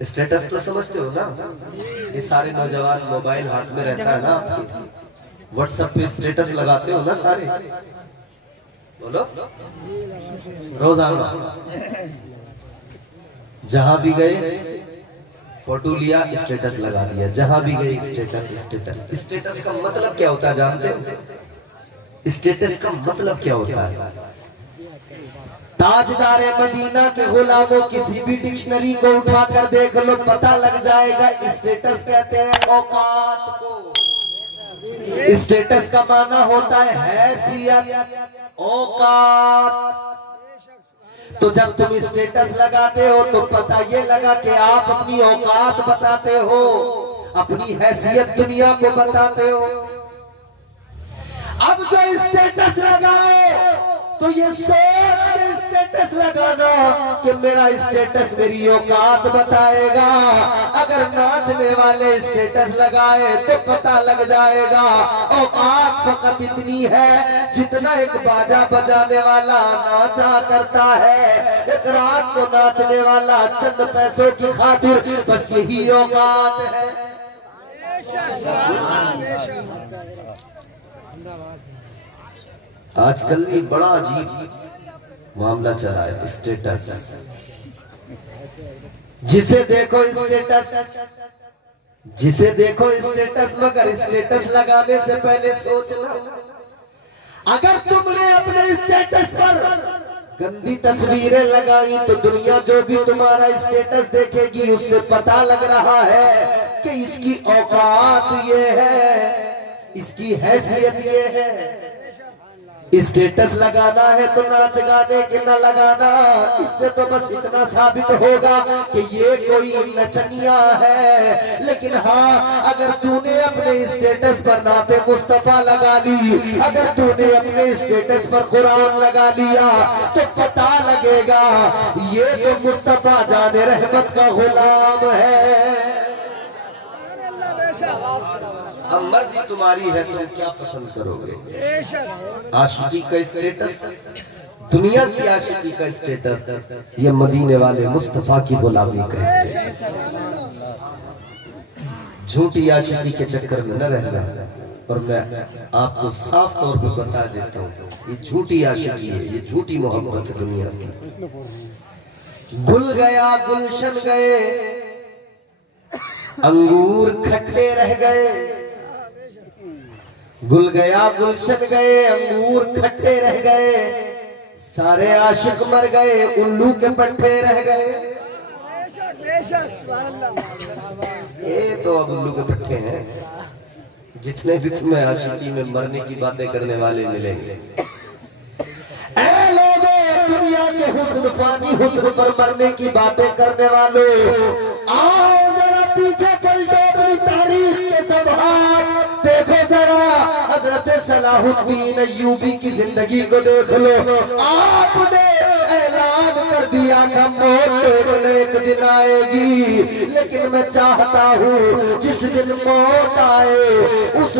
Status तो समझते हो ना, ये सारे नौजवान मोबाइल हाथ में रहता है ना आपके, व्हाट्सएप पे स्टेटस लगाते हो ना सारे, बोलो रोजाना जहां भी गए फोटो लिया स्टेटस लगा दिया, जहां भी गए स्टेटस स्टेटस। स्टेटस का मतलब क्या होता है जानते हो? स्टेटस का मतलब क्या होता है? ताजदार मदीना के गुलामों किसी भी डिक्शनरी को उठाकर देख लो, पता लग जाएगा स्टेटस कहते हैं औकात को। स्टेटस का माना होता है हैसियत, औकात। तो जब तुम स्टेटस लगाते हो तो पता ये लगा कि आप अपनी औकात बताते हो, अपनी हैसियत दुनिया को बताते हो। अब जो स्टेटस लगाओ तो ये सोच के स्टेटस लगाना कि मेरा स्टेटस मेरी औकात बताएगा। अगर नाचने वाले स्टेटस लगाए तो पता लग जाएगा औकात फकत इतनी है जितना एक बाजा बजाने वाला नाचा करता है, एक रात को नाचने वाला चंद पैसों की खातिर, बस यही औकात है। आजकल भी बड़ा अजीब मामला चला है, स्टेटस। जिसे देखो स्टेटस, जिसे देखो स्टेटस, मगर स्टेटस लगाने से पहले सोचना, अगर तुमने अपने स्टेटस पर गंदी तस्वीरें लगाई तो दुनिया जो भी तुम्हारा स्टेटस देखेगी उससे पता लग रहा है कि इसकी औकात ये है, इसकी हैसियत ये है। स्टेटस लगाना है तो नाच गाने के न लगाना, इससे तो बस इतना साबित होगा कि ये कोई नचनिया है। लेकिन हाँ, अगर तूने अपने स्टेटस पर नाते मुस्तफा लगा ली, अगर तूने अपने स्टेटस पर कुरान लगा लिया तो पता लगेगा ये तो मुस्तफा जाने रहमत का गुलाम है। अब मर्जी तुम्हारी है, तुम क्या पसंद करोगे? आशिकी का स्टेटस, दुनिया की आशिकी का स्टेटस, ये मदीने वाले मुस्तफा की गुलामी का स्टेटस। झूठी आशिकी के चक्कर में न रहना। और मैं आपको साफ तौर पे बता देता हूँ, ये झूठी आशिकी है, ये झूठी मोहब्बत है दुनिया की। गुल गया गुलशन गए, अंगूर खट्टे रह गए। गुल गया गुलशन गए, अंगूर खट्टे रह गए, सारे आशिक मर गए, उल्लू के पट्टे रह गए। ये तो अब उल्लू के पट्टे हैं। जितने भी तुम्हें आशिकी में मरने की बातें करने वाले मिलेंगे, ऐ लोगों, दुनिया के हुस्न फानी हुस्न पर मरने की बातें करने वालों, आओ जरा पीछे पलटो, अपनी तारीख के सब हाथ देखो जरा। हजरत सलाहुद्दीन अय्यूबी की जिंदगी को देख लो। आपने ऐलान कर दिया कि मौत एक दिन आएगी, लेकिन मैं चाहता हूँ जिस दिन मौत आए उस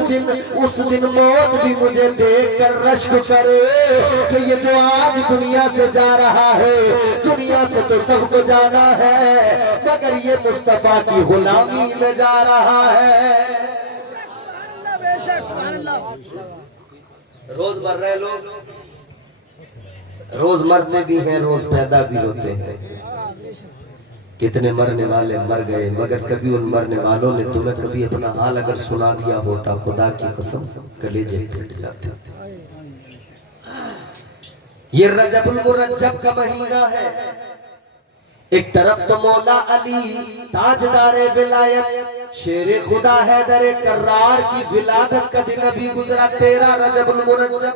दिन मौत भी मुझे देखकर रश्क करे कि ये जो आज दुनिया से जा रहा है, दुनिया से तो सबको जाना है, मगर ये मुस्तफा की गुलामी में जा रहा है। रोज मर रहे लोग, रोज मरते भी हैं, रोज पैदा भी होते हैं। कितने मरने वाले मर गए, मगर कभी उन मरने वालों ने तुम्हें कभी अपना हाल अगर सुना दिया होता, खुदा की कसम कलेजे फट जाते। ये रजबुल मुरज्जब का महीना है। एक तरफ तो मौला अली ताजदारे विलायत, शेरे खुदा हैदर कर्रार की विलादत का दिन अभी गुजरा, 13 रजबुल मुरज्जब।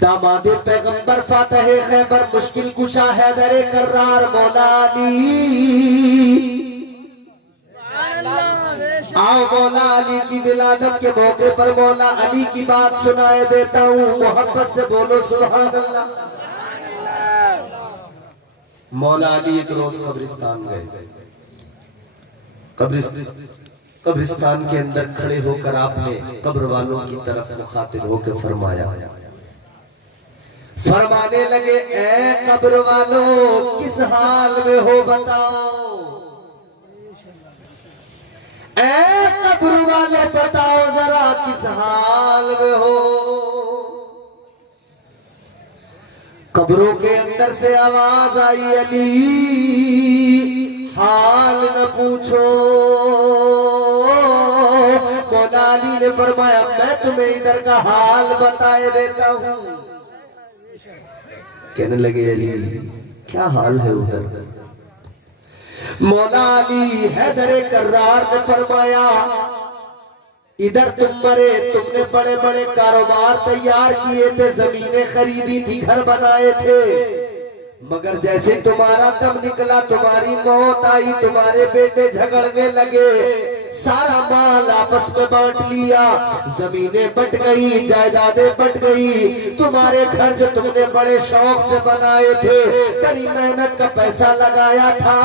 दामादे पैगंबर फातहे खैबर मुश्किल कुशा हैदर कर्रार मौला अली। आओ मौला अली की विलादत के मौके पर मौला अली की बात सुनाए देता हूँ, मोहब्बत से बोलो सुभान अल्लाह। मौला अली एक रोज कब्रिस्तान गए। कब्रिस्तान के अंदर खड़े होकर आपने कब्र वालों की तरफ मुखातिब होकर फरमाने लगे, ऐ कब्र वालों किस हाल में हो बताओ, ऐ कब्र वाले बताओ जरा किस हाल में हो। कब्रों के अंदर से आवाज आई, अली हाल न पूछो। मौला अली ने फरमाया, मैं तुम्हें इधर का हाल बताए देता हूं। कहने लगे, अली क्या हाल है उधर। मौला अली हैदर कर्रार ने फरमाया, इधर तुम मरे, तुमने बड़े बड़े कारोबार तैयार किए थे, जमीनें खरीदी थी, घर बनाए थे, मगर जैसे तुम्हारा दम निकला, तुम्हारी मौत आई, तुम्हारे बेटे झगड़ने लगे, सारा माल आपस में बांट लिया, जमीनें बट गई, जायदादें बट गई, तुम्हारे घर जो तुमने बड़े शौक से बनाए थे, बड़ी मेहनत का पैसा लगाया था,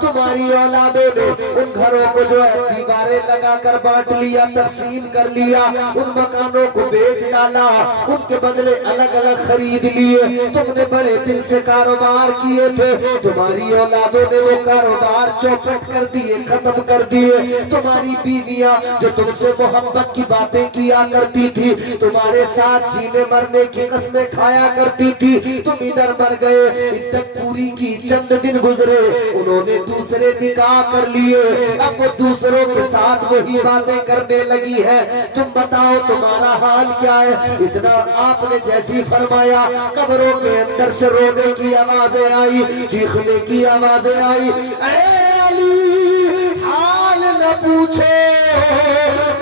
तुम्हारी औलादों ने उन घरों को जो है दीवारें लगाकर बांट लिया, तकसीम कर लिया, उन मकानों को बेच डाला, उनके बदले अलग अलग खरीद लिए। तुमने बड़े दिल से कारोबार किए थे, तुम्हारी औलादों ने वो कारोबार चौपट कर दिए, खत्म कर दिए। तुम्हारी बीवियां जो तुमसे मोहब्बत की बातें किया करती थी, तुम्हारे साथ जीने मरने की कस्में खाया करती थी, तुम इधर मर गए, इद्दत पूरी की, चंद दिन गुजरे, उन्होंने दूसरे निकाह कर लिए, अब वो दूसरों के साथ वही बातें करने लगी है। तुम बताओ तुम्हारा हाल क्या है। इतना आपने जैसी फरमाया, कब्रों के अंदर से रोने की आवाजें आई, चीखने की आवाजें आई, ऐ अली हाल न पूछो,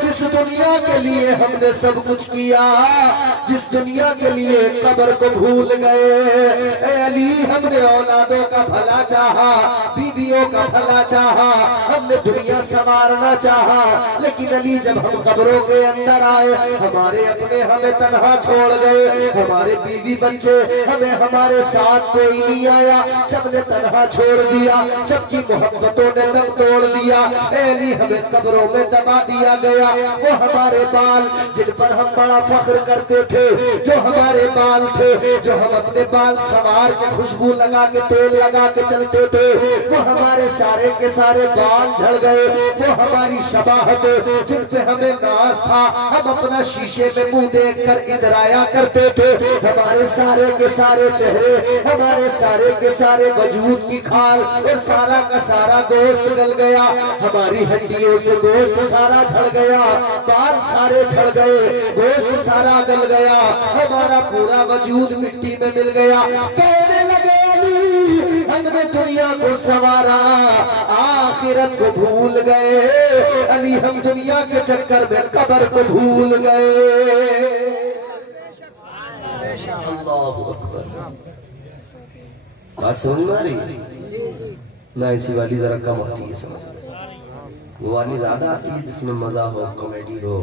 जिस दुनिया के लिए हमने सब कुछ किया, जिस दुनिया के लिए कब्र को भूल गए। ऐ अली हमने औलादों का भला चाहा, बीवियों का भला चाहा, हमने दुनिया संवारना चाहा, लेकिन अली जब हम कब्रों के अंदर आए, हमारे अपने हमें तन्हा छोड़ गए, हमारे बीवी बच्चे हमें, हमारे साथ कोई नहीं आया, सबने तन्हा छोड़ दिया, सबकी मोहब्बतों ने दम तोड़ दिया। अली हमें कब्रों में दबा दिया गया। वो हमारे बाल जिन पर हम बड़ा फख्र करते थे, जो हमारे बाल थे, जो हम अपने बाल संवार के खुशबू लगा के तेल लगा के चलते थे, वो हमारे सारे के सारे बाल झड़ गए। वो हमारी शबाहत जिन पे हमें नाज था, हम अपना शीशे में मुंह देखकर इतराया करते थे, हमारे सारे के सारे चेहरे, हमारे सारे के सारे वजूद की खाल और सारा का सारा गोश्त गल गया, हमारी हड्डियों से गोश्त सारा झड़ गया, बाल सारे झड़ गए, गोश्त सारा गल गया, हमारा पूरा वजूद मिट्टी में मिल गया। कहने लगे अली हमने दुनिया को संवारा, आखिरत को भूल गए। अली हम दुनिया के चक्कर में कब्र को भूल गए। अल्लाहु अकबर। बात समझ में आ रही ना? ऐसी वाली जरा कम आती है समझ, वो वाली ज्यादा आती है जिसमें मजा हो, कॉमेडी हो,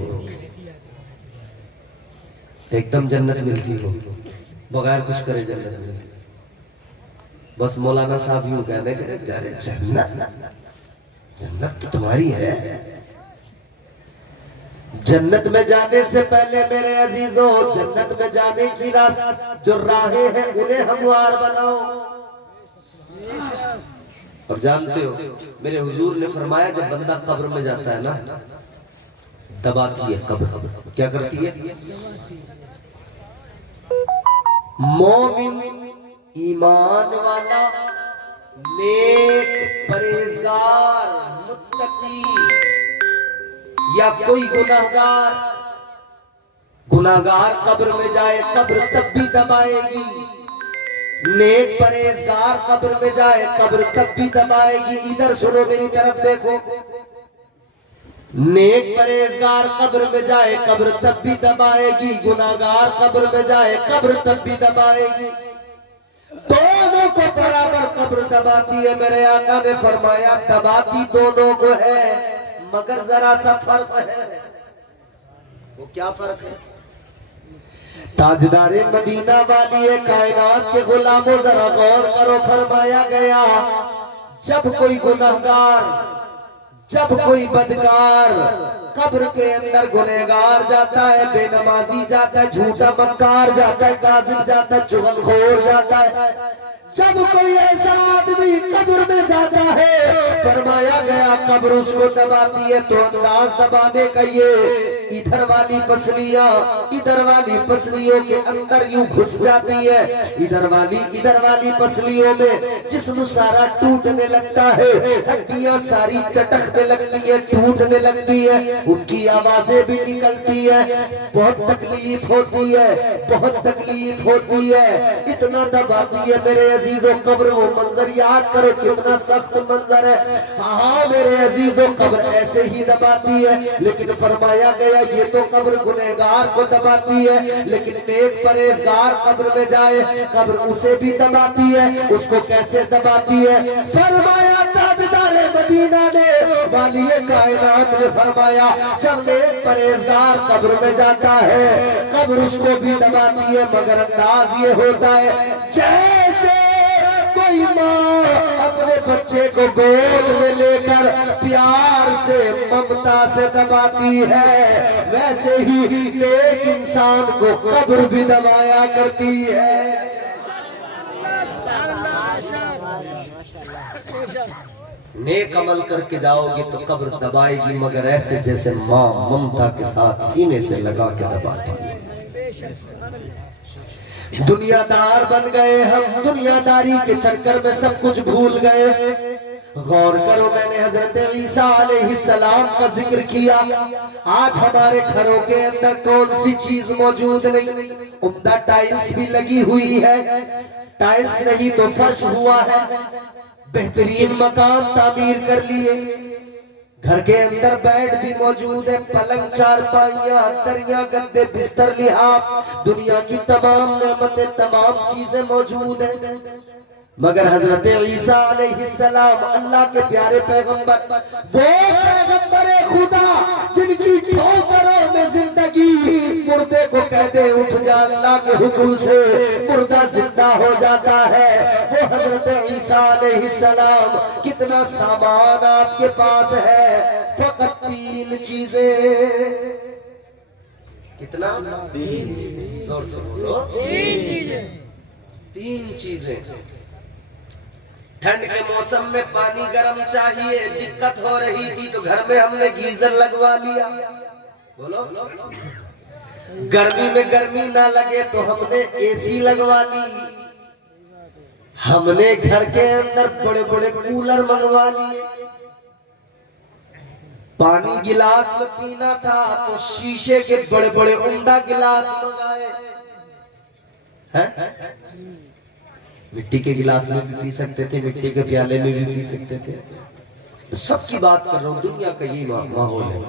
एकदम जन्नत मिलती हो, बगैर कुछ करे जन्नत मिलती। बस मौलाना साहब यूं कहने के जन्नत, जन्नत तो तुम्हारी है। जन्नत में जाने से पहले मेरे अजीजों, जन्नत में जाने की रास्ता जो राहें हैं उन्हें हमवार बनाओ। और जानते हो मेरे हुजूर ने फरमाया, जब बंदा कब्र में जाता है ना, दबाती है कब्र। क्या करती है? मोमिन, ईमान वाला, नेक, परहेजगार, मुत्तकी या कोई गुनाहगार, गुनाहगार कब्र में जाए, कब्र तब भी दबाएगी। नेक परहेजगार कब्र में जाए, कब्र तब भी दबाएगी। इधर सुनो, मेरी तरफ देखो। नेक परहेजगार कब्र में जाए, कब्र तब भी दबाएगी। गुनाहगार कब्र में जाए, कब्र तब भी दबाएगी। दोनों को बराबर कब्र दबाती है। मेरे आका ने फरमाया, दबाती दोनों को है, मगर जरा सा फर्क है। वो क्या फर्क है? ताजदारे मदीना वाली कायनात के गुलामों जरा गौर करो, फरमाया गया, जब कोई गुनाहगार जब कोई बदकार कब्र के अंदर गुनहगार जाता है, बेनमाजी जाता है, झूठा मक्कार जाता है, काजिब जाता है, चुगलखोर जाता है, जब कोई ऐसा आदमी कब्र में जाता है, फरमाया गया कब्र उसको दबाती है तो अंदाज दबाने का ये इधर वाली पसलियों के अंदर यूं घुस जाती है, इधर वाली पसलियों में जिस्म सारा टूटने लगता है, हड्डियां सारी चटकने लगती है, टूटने लगती है, उनकी आवाजें भी निकलती है, बहुत तकलीफ होती है, इतना दबाती है मेरे अजीजों कब्र। वो मंजर याद करो कितना सख्त मंजर है। हाँ मेरे अजीजों कब्र ऐसे ही दबाती है, लेकिन फरमाया गया ये तो कब्र गुनहगार को दबाती है, लेकिन नेक परहेजगार कब्र में जाए कब्र उसे भी दबाती है। उसको कैसे दबाती है? फरमाया ताजदारे मदीना ने वालिए कायनात ने फरमाया जब नेक परहेजगार कब्र में जाता है कब्र उसको भी दबाती है, मगर अंदाज ये होता है जैसे कोई माँ अपने बच्चे को गोद में लेकर प्यार से ममता से दबाती है, वैसे ही नेक इंसान को कब्र भी दबाया करती है। नेक अमल करके जाओगे तो कब्र दबाएगी, मगर ऐसे जैसे माँ ममता के साथ सीने से लगा के दबाती है। दुनियादार बन गए हम, दुनियादारी के चक्कर में सब कुछ भूल गए। गौर करो, मैंने हजरत ईसा अलैहिस्सलाम का जिक्र किया। आज हमारे घरों के अंदर कौन सी चीज मौजूद नहीं? उम्दा टाइल्स भी लगी हुई है, टाइल्स नहीं तो फर्श हुआ है, बेहतरीन मकान तामीर कर लिए, घर के अंदर बेड भी मौजूद है, पलंग चारपाइयां दरिया गद्दे बिस्तर लिहाफ, दुनिया की तमाम नेमतें तमाम चीजें मौजूद है, मगर हजरत ईसा अलैहिस्सलाम अल्लाह के प्यारे पैगंबर, वो पैगंबर खुदा जिनकी ठोकरों में जिंदगी, मुर्दे को कहते उठ जा अल्लाह के हुक्म से मुर्दा जिंदा हो जाता है, वो हजरत ईसा अलैहिस्सलाम। कितना सामान आपके पास है? फकत 3 चीजें। कितना? 3 चीजें। जोर से बोलो। 3 चीजें। ठंड के मौसम में पानी गर्म चाहिए, दिक्कत हो रही थी तो घर में हमने गीजर लगवा लिया। बोलो। गर्मी में गर्मी ना लगे तो हमने एसी लगवा ली। हमने घर के अंदर बड़े बड़े कूलर मंगवा लिए। पानी गिलास में पीना था तो शीशे के बड़े बड़े उम्दा गिलास मंगाए हैं। मिट्टी के गिलास में भी पी सकते थे, मिट्टी के प्याले में भी पी सकते थे। सबकी बात कर रहा हूँ, दुनिया का यही माहौल है।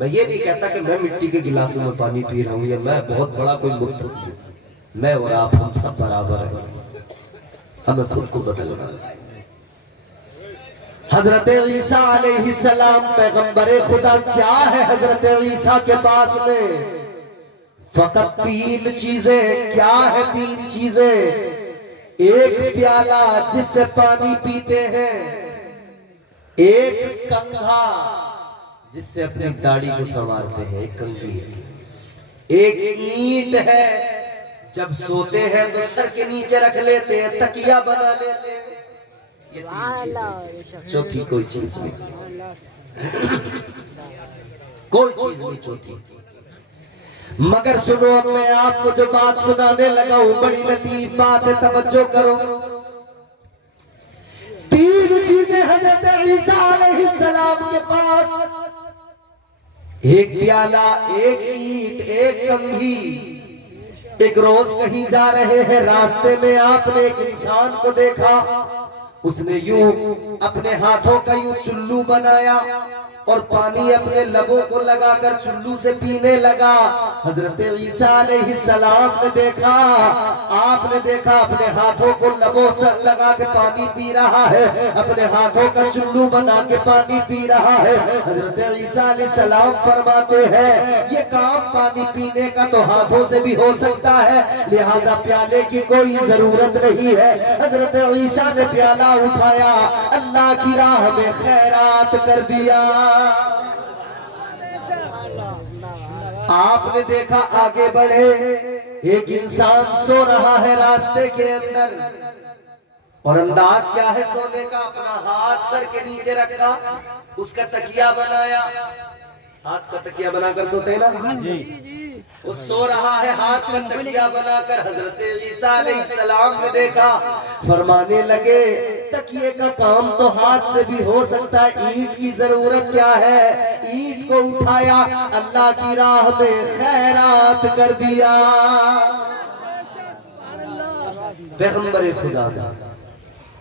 मैं ये नहीं कहता कि मैं मिट्टी के गिलास में पानी पी रहा हूँ या मैं बहुत बड़ा कोई मुक्त हूँ। मैं और आप हम सब बराबर हैं, हमें खुद को बदलना है। हजरत ईसा अलैहिस्सलाम पैगंबरे खुदा, क्या है हजरत ईसा के पास में? फकत 3 चीजें। क्या है 3 चीजें? एक प्याला जिससे पानी पीते हैं, एक कंघा जिससे अपनी दाढ़ी को संवारते हैं, एक कंघी, एक ईंट है जब सोते हैं तो सर के नीचे रख लेते हैं, तकिया बना लेते हैं। ये 3 चीजें। चौथी कोई चीज नहीं, कोई चीज नहीं चौथी। मगर सुनो, अब मैं आपको जो बात सुनाने लगा हूं बड़ी लतीफ बात है, तवज्जो करो। 3 चीजें हजरत ईसा अलैहिस्सलाम के पास, एक प्याला, एक ईंट, एक कंघी। एक रोज कहीं जा रहे हैं, रास्ते में आपने एक इंसान को देखा, उसने यूं अपने हाथों का यूं चुल्लू बनाया और पानी अपने लबों को लगाकर चुल्लू से पीने लगा। हजरत ईसा अलैहिस्सलाम ने देखा, आपने देखा अपने हाथों को लबों से लगा के पानी पी रहा है, अपने हाथों का चुल्लू बना के पानी पी रहा है। हजरत ईसा अलैहिस्सलाम फरमाते हैं ये काम पानी पीने का तो हाथों से भी हो सकता है, लिहाजा प्याले की कोई जरूरत नहीं है। हजरत ईसा ने प्याला उठाया, अल्लाह की राह में खैरात कर दिया। आपने देखा आगे बढ़े, एक इंसान सो रहा है रास्ते के अंदर, और अंदाज क्या है सोने का, अपना हाथ सर के नीचे रखा, उसका तकिया बनाया, हाथ का तकिया बनाकर सोते हैं ना, वो सो रहा है हाथ का तकिया बनाकर। हजरत ईसा अलैहिस्सलाम ने देखा, फरमाने लगे तकिए का काम तो हाथ से भी हो सकता है, ईंट की जरूरत क्या है। ईंट को उठाया, अल्लाह की राह में खैरात कर दिया। पैगंबर खुदा का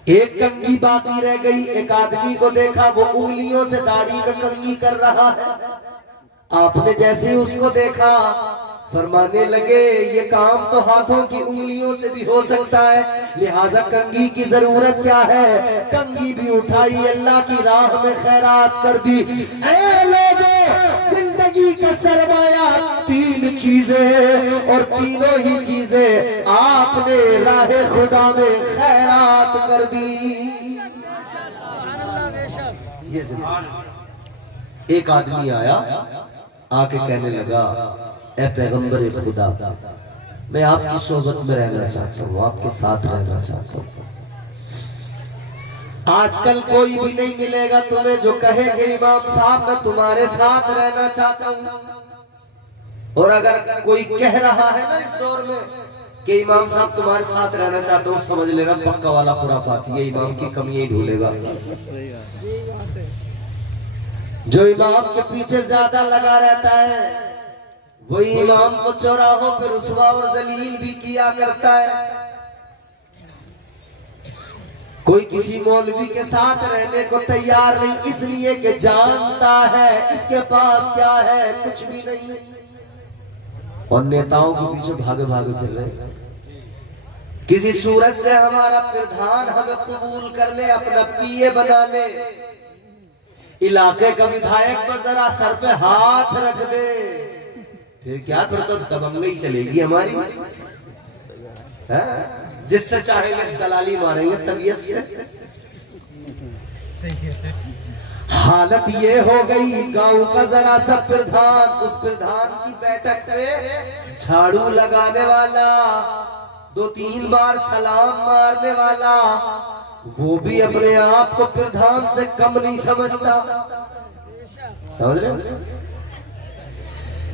एक कंघी बाकी रह गई, एक आदमी को देखा वो उंगलियों से दाढ़ी में कंघी कर रहा है। आपने जैसे ही उसको देखा, फरमाने लगे ये काम तो हाथों की उंगलियों से भी हो सकता है, लिहाजा कंघी की जरूरत क्या है। कंघी भी उठाई, अल्लाह की राह में खैरात कर दी। ऐ लोगों, जिंदगी का सरमाया तीन चीजें, और तीनों ही चीजें आपने राह खुदा में खैरात कर दी। ये एक आदमी आया, आके कहने लगा ए पैगंबर खुदा, मैं आपकी सोहबत में रहना चाहता हूँ, आपके साथ रहना चाहता हूँ। आजकल कोई भी नहीं मिलेगा तुम्हें जो कहे कि इमाम साहब मैं तुम्हारे साथ रहना चाहता हूँ। और अगर कोई कह रहा है ना इस दौर में कि इमाम साहब तुम्हारे साथ रहना चाहता हूँ, समझ लेना पक्का वाला खुराफाती है, इमाम की कमी ही ढूंढेगा। जो इमाम के पीछे ज्यादा लगा रहता है वही इमाम को चौराहों पर रुसवा और जलील भी किया करता है। कोई किसी मौलवी के साथ रहने को तैयार नहीं, इसलिए कि जानता है इसके पास क्या है, कुछ भी नहीं, और नेताओं के पीछे भागे भागे फिर रहे। किसी सूरत से हमारा प्रधान हमें कबूल कर ले, अपना पीए बना ले, इलाके का विधायक बस जरा सर पे हाथ रख दे, फिर क्या, फिर तो दबंगई चलेगी हमारी है? जिससे चाहेंगे दलाली मारेंगे तबीयत से। हालत ये हो गई, गांव का जरा सा प्रधान, उस प्रधान की बैठक में झाड़ू लगाने वाला, 2-3 बार सलाम मारने वाला, वो भी अपने आप को प्रधान से कम नहीं समझता। समझ रहे?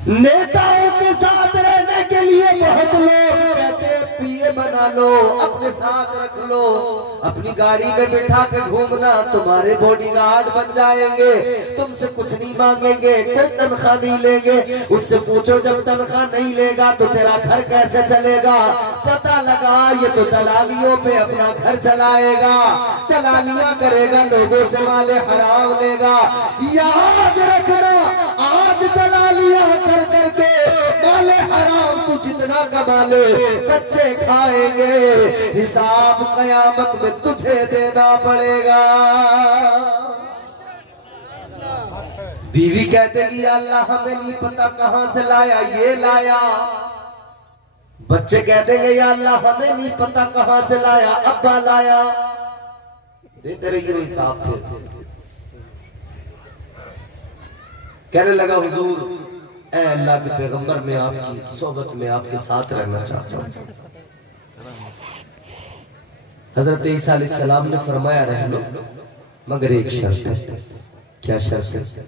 नेताओं के साथ रहने के लिए बहुत लोग कहते हैं पीए बना लो, अपने साथ रख लो, अपनी गाड़ी में बिठा के घूमना, तुम्हारे बॉडीगार्ड बन जाएंगे, तुमसे कुछ नहीं मांगेंगे, कोई तनख्वाह नहीं लेंगे। उससे पूछो जब तनख्वाह नहीं लेगा तो तेरा घर कैसे चलेगा। पता लगा ये तो दलालियों पे अपना घर चलाएगा, दलालियां करेगा, लोगों से माले हराम लेगा। याद रखना, आज दलालियां कर करके माले हराम तू जितना कमा ले, बच्चे खाएंगे, हिसाब कयामत में तुझे देना पड़ेगा। बीवी कहते कि अल्लाह हमें नहीं पता कहां से लाया, ये लाया। बच्चे कहते कि या अल्लाह हमें नहीं पता कहां से लाया, अब्बा लाया। देते रहिए हिसाब फिर। कहने लगा हुजूर, ऐ अल्लाह के पैगंबर, मैं आपकी सोहबत में आपके साथ रहना चाहता हूँ। हजरत ईसा अलैहिस्सलाम ने फरमाया रह लो, मगर एक शर्त है। क्या शर्त है?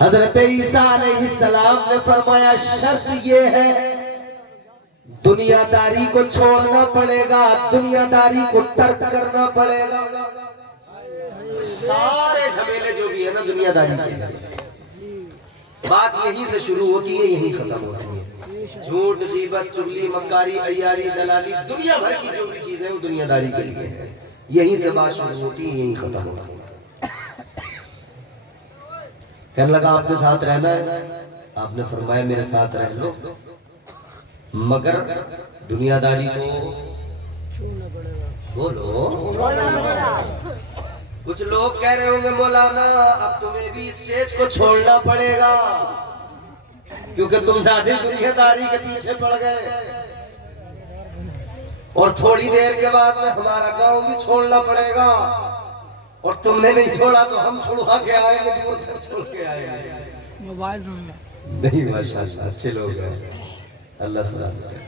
हजरत ईसा अलैहिस्सलाम ने फरमाया शर्त ये है, दुनियादारी को छोड़ना पड़ेगा, दुनियादारी को तर्क करना पड़ेगा। सारे झमेले जो भी है ना दुनियादारी के, बात यहीं से शुरू होती है, यहीं खत्म होती है। झूठ, गीबत, चुगली, मक्कारी, अय्यारी, दलाली, दुनिया भर की जो भी चीज है वो दुनियादारी के लिए है। यहीं से बात शुरू होती है, यहीं खत्म होती है। कहने लगा आपके साथ रहना है। आपने फरमाया मेरे साथ रह लो, मगर दुनियादारी को बोलो। कुछ लोग कह रहे होंगे मौलाना अब तुम्हें भी स्टेज को छोड़ना पड़ेगा क्योंकि तुम ज्यादा दुनियादारी के पीछे पड़ गए, और थोड़ी देर के बाद में हमारा गांव भी छोड़ना पड़ेगा, और तुमने नहीं छोड़ा तो हम छुड़वा के आएंगे, दूर तक छोड़ के आएंगे। मोबाइल नहीं, माशाअल्लाह अच्छे लोग हैं, अल्लाह सलामत है।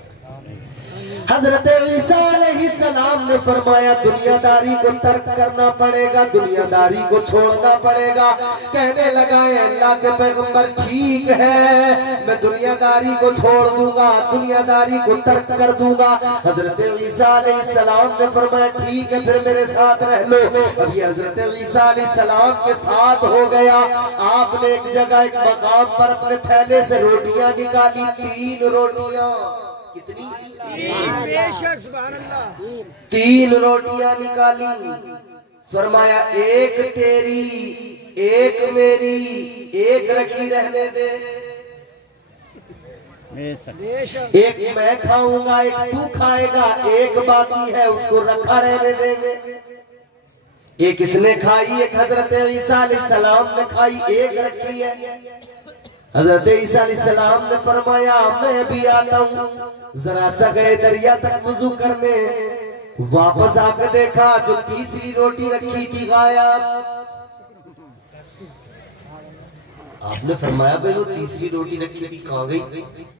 हजरत ईसा अलैहिस्सलाम ने फरमाया दुनियादारी को तर्क करना पड़ेगा, दुनियादारी को छोड़ना पड़ेगा। कहने लगा अल्लाह के पैगंबर ठीक है, मैं दुनियादारी को छोड़ दूंगा, दुनियादारी को तर्क कर दूंगा। हजरत ईसा अलैहिस्सलाम ने फरमाया ठीक है फिर मेरे साथ रह लो। अभी हजरत ईसा अलैहिस्सलाम के साथ हो गया। आपने एक जगह एक मकाम पर अपने थैले से रोटियां निकाली, 3 रोटियां। कितनी? 3 रोटियां निकाली। फरमाया एक तेरी, एक मेरी, एक रखी रहने दे, एक मैं खाऊंगा, एक तू खाएगा, एक बाकी है उसको रखा रहने देंगे। एक इसने खाई, एक हजरत ईसा अलैहिस्सलाम ने खाई, एक रखी है। हजरत ईसा अलैहिस्सलाम ने फरमाया मैं भी आता हूँ। जरा सा गए दरिया तक वुजू करने, वापस आकर देखा जो तीसरी रोटी रखी थी गायब। आपने फरमाया भाई वो तीसरी रोटी रखी थी कहाँ गई?